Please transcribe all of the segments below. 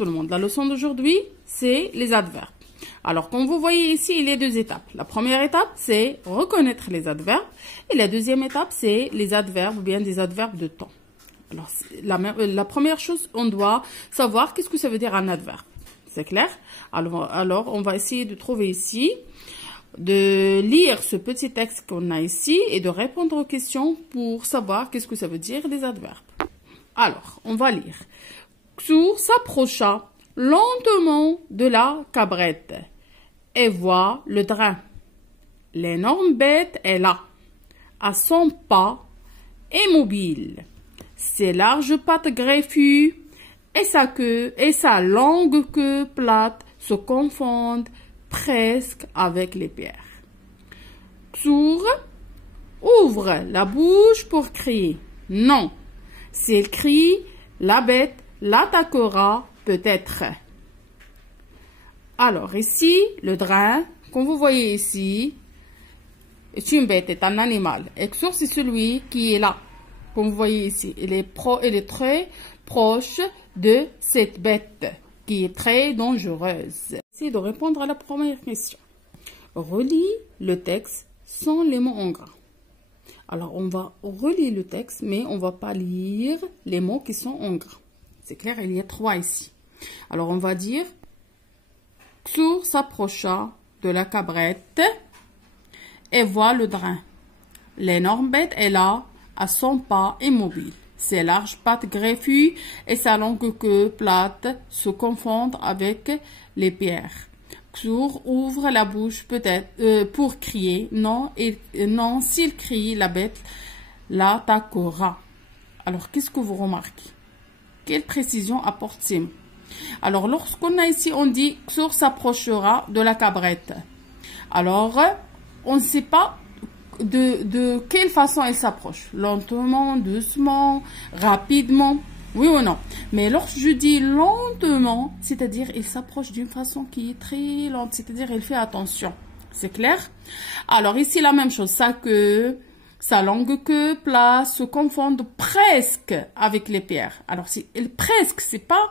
tout le monde. La leçon d'aujourd'hui, c'est les adverbes. Alors, comme vous voyez ici, il y a deux étapes. La première étape, c'est reconnaître les adverbes. Et la deuxième étape, c'est les adverbes ou bien des adverbes de temps. Alors, la première chose, on doit savoir qu'est-ce que ça veut dire un adverbe. C'est clair? Alors, on va essayer de trouver ici, de lire ce petit texte qu'on a ici et de répondre aux questions pour savoir qu'est-ce que ça veut dire des adverbes. Alors, on va lire. Xur s'approcha lentement de la cabrette et voit le drain. L'énorme bête est là, à 100 pas, immobile. Ses larges pattes greffues et sa queue et sa longue queue plate se confondent presque avec les pierres. Xur ouvre la bouche pour crier. Non, s'il crie, la bête l'attaquera peut-être. Alors ici, le drain, comme vous voyez ici, est une bête, est un animal. Et Xur, c'est celui qui est là. Comme vous voyez ici, il est très proche de cette bête qui est très dangereuse. Essayez de répondre à la première question. Relis le texte sans les mots en gras. Alors, on va relire le texte, mais on ne va pas lire les mots qui sont en gras. C'est clair, il y a 3 ici. Alors, on va dire Xur s'approcha de la cabrette et voit le drain. L'énorme bête est là, à 100 pas, immobile. Ses larges pattes greffues et sa longue queue plate se confondent avec les pierres. Xur ouvre la bouche peut-être pour crier. Non, s'il crie, la bête l'attaquera. Alors, qu'est-ce que vous remarquez? Quelle précision apporte-t-il? Alors, lorsqu'on a ici, on dit Xur s'approchera de la cabrette. Alors, on ne sait pas de quelle façon elle s'approche. Lentement, doucement, rapidement. Oui ou non? Mais lorsque je dis lentement, c'est-à-dire il s'approche d'une façon qui est très lente. C'est-à-dire il fait attention. C'est clair? Alors ici, la même chose. Sa queue, sa longue queue plate se confondent presque avec les pierres. Alors, presque, c'est pas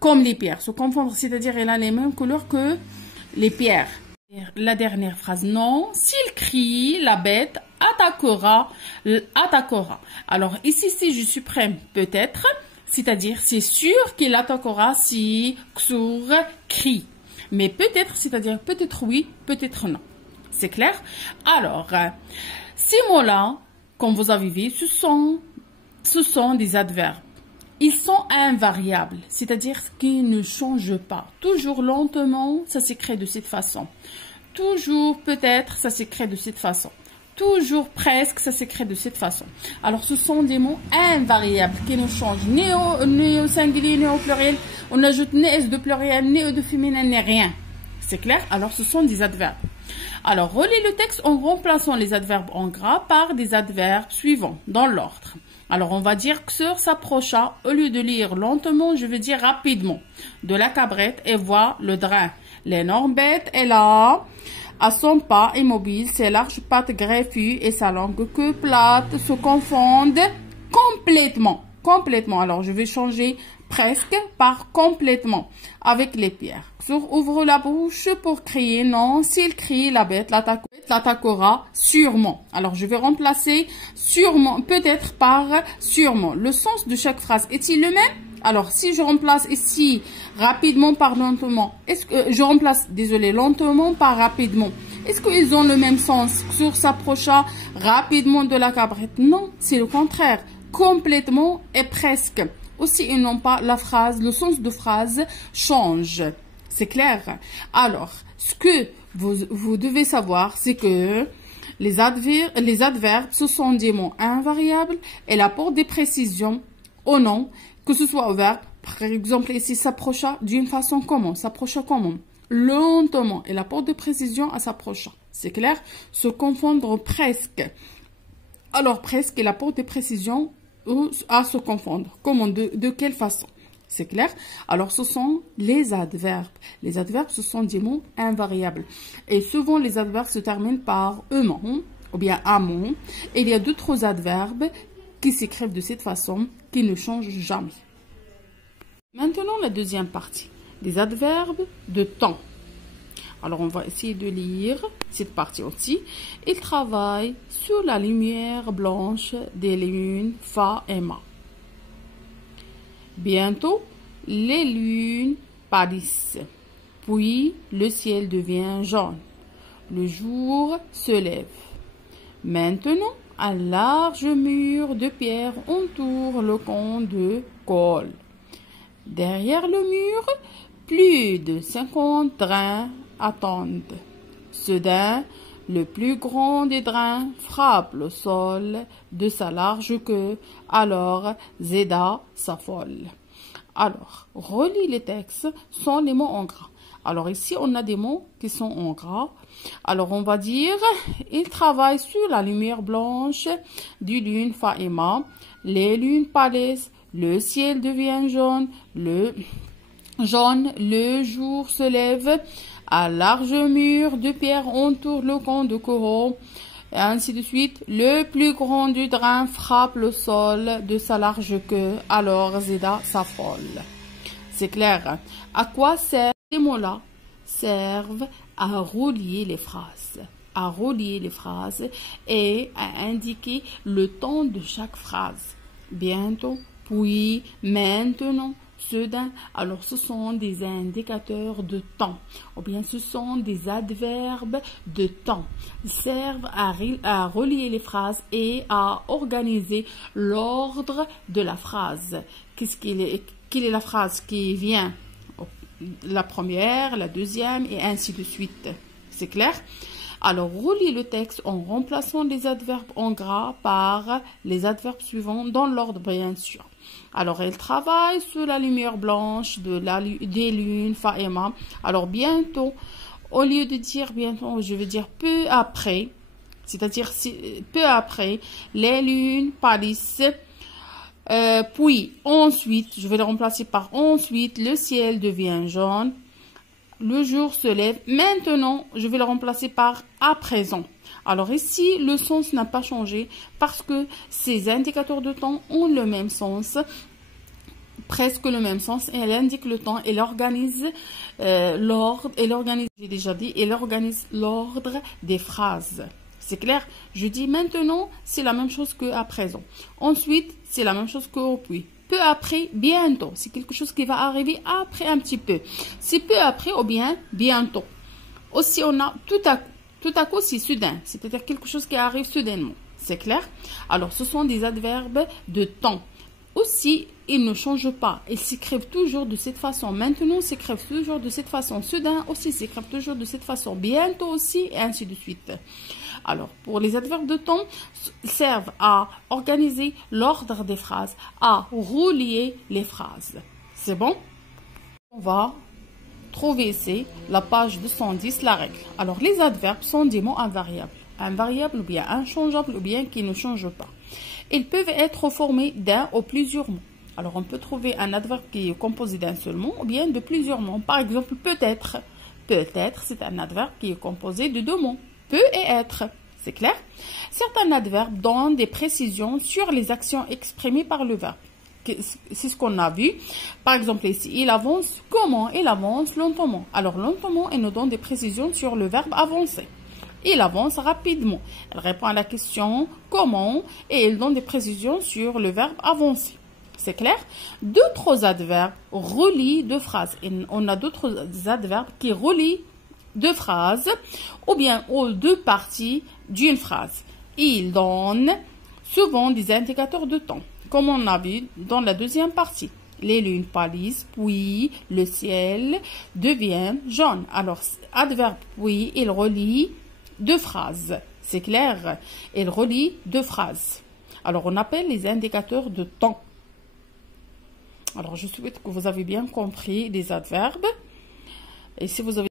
comme les pierres. Se confondre, c'est-à-dire il a les mêmes couleurs que les pierres. La dernière phrase, non, s'il crie, la bête attaquera. Alors ici, si je supprime peut-être, c'est-à-dire c'est sûr qu'il attaquera si Xur crie. Mais peut-être, c'est-à-dire peut-être oui, peut-être non. C'est clair? Alors, ces mots-là, comme vous avez vu, ce sont des adverbes. Ils sont invariables, c'est-à-dire qu'ils ne changent pas. Toujours lentement, ça s'écrit de cette façon. Toujours peut-être, ça s'écrit de cette façon. Toujours presque, ça s'écrit de cette façon. Alors, ce sont des mots invariables qui ne changent ni au singulier, ni au pluriel. On n'ajoute ni S de pluriel, ni E de féminin, ni rien. C'est clair? Alors, ce sont des adverbes. Alors, relis le texte en remplaçant les adverbes en gras par des adverbes suivants, dans l'ordre. Alors, on va dire Xur s'approcha. Au lieu de lire lentement, je vais dire rapidement. De la cabrette et voit le drain. L'énorme bête est là, à 100 pas, immobile. Ses larges pattes greffues et sa longue queue plate se confondent complètement. Complètement. Alors, je vais changer presque par complètement avec les pierres. Xur ouvre la bouche pour crier. Non, s'il crie, la bête l'attaquera sûrement. Alors, je vais remplacer sûrement, peut-être par sûrement. Le sens de chaque phrase est-il le même? Alors, si je remplace ici rapidement par lentement, est-ce que je remplace, désolé, lentement par rapidement, est-ce qu'ils ont le même sens? Xur s'approcha rapidement de la cabrette. Non, c'est le contraire. Complètement et presque. Aussi, ils n'ont pas la phrase, le sens de phrase change. C'est clair? Alors, ce que vous devez savoir, c'est que les adverbes, ce sont des mots invariables et apportent des précisions au nom, que ce soit au verbe. Par exemple, ici, s'approcha d'une façon comment? S'approcha comment? Lentement. Il apporte des précisions à s'approcha. C'est clair? Se confondre presque. Alors, presque, il apporte des précisions à se confondre. Comment? De quelle façon? C'est clair? Alors, ce sont les adverbes. Les adverbes, ce sont des mots invariables. Et souvent, les adverbes se terminent par -ment ou bien -ment. Et il y a d'autres adverbes qui s'écrivent de cette façon, qui ne changent jamais. Maintenant, la deuxième partie, des adverbes de temps. Alors, on va essayer de lire cette partie aussi. Il travaille sous la lumière blanche des lunes Fa et Ma. Bientôt, les lunes pâlissent, puis le ciel devient jaune. Le jour se lève. Maintenant, un large mur de pierre entoure le camp de Cole. Derrière le mur, plus de 50 drains attendent. Soudain, le plus grand des drains frappe le sol de sa large queue. Alors, Zeda s'affole. Alors, relis les textes sans les mots en gras. Alors ici, on a des mots qui sont en gras. Alors, on va dire, il travaille sur la lumière blanche du lune Fa et Ma. Les lunes pâlissent, le ciel devient jaune, le jour se lève, un large mur de pierre entoure le camp de Coro, et ainsi de suite. Le plus grand du drain frappe le sol de sa large queue, alors Zeda s'affole. C'est clair. À quoi servent ces mots-là? Servent à relier les phrases. À relier les phrases et à indiquer le temps de chaque phrase. Bientôt, puis, maintenant, soudain. Alors, ce sont des indicateurs de temps, ou bien ce sont des adverbes de temps. Ils servent à relier les phrases et à organiser l'ordre de la phrase. Quelle est la phrase qui vient? La première, la deuxième, et ainsi de suite. C'est clair? Alors, relis le texte en remplaçant les adverbes en gras par les adverbes suivants dans l'ordre, bien sûr. Alors, elle travaille sous la lumière blanche des lunes Fa et Ma. Alors, bientôt, au lieu de dire bientôt, je veux dire peu après, c'est-à-dire peu après, les lunes pâlissent. Puis, ensuite, je vais le remplacer par ensuite, le ciel devient jaune. Le jour se lève. Maintenant, je vais le remplacer par à présent. Alors ici, le sens n'a pas changé parce que ces indicateurs de temps ont le même sens, presque le même sens. Et elle indique le temps, elle organise l'ordre, j'ai déjà dit, elle organise l'ordre des phrases. C'est clair? Je dis maintenant, c'est la même chose que à présent. Ensuite, c'est la même chose que au puis. Peu après, bientôt. C'est quelque chose qui va arriver après un petit peu. C'est peu après ou bien bientôt. Aussi, on a tout à coup. Tout à coup, c'est soudain. C'est-à-dire quelque chose qui arrive soudainement. C'est clair? Alors, ce sont des adverbes de temps. Aussi, ils ne changent pas. Ils s'écrivent toujours de cette façon. Maintenant, s'écrivent toujours de cette façon. Soudain aussi, s'écrivent toujours de cette façon. Bientôt aussi, et ainsi de suite. Alors, pour les adverbes de temps, servent à organiser l'ordre des phrases, à relier les phrases. C'est bon? On va trouver ici la page 210, la règle. Alors, les adverbes sont des mots invariables. Invariables ou bien inchangeables ou bien qui ne changent pas. Ils peuvent être formés d'un ou plusieurs mots. Alors, on peut trouver un adverbe qui est composé d'un seul mot ou bien de plusieurs mots. Par exemple, peut-être. Peut-être, c'est un adverbe qui est composé de deux mots. Peut et être. C'est clair? Certains adverbes donnent des précisions sur les actions exprimées par le verbe. C'est ce qu'on a vu. Par exemple, ici, il avance comment? Il avance lentement. Alors, lentement, il nous donne des précisions sur le verbe avancer. Il avance rapidement. Elle répond à la question comment et il donne des précisions sur le verbe avancer. C'est clair? D'autres adverbes relient deux phrases. Et on a d'autres adverbes qui relient deux phrases ou bien aux deux parties d'une phrase. Ils donnent souvent des indicateurs de temps, comme on a vu dans la deuxième partie. Les lunes pâlissent, puis le ciel devient jaune. Alors, adverbe puis, il relie deux phrases. C'est clair? Il relie deux phrases. Alors, on appelle les indicateurs de temps. Alors, je souhaite que vous avez bien compris les adverbes. Et si vous avez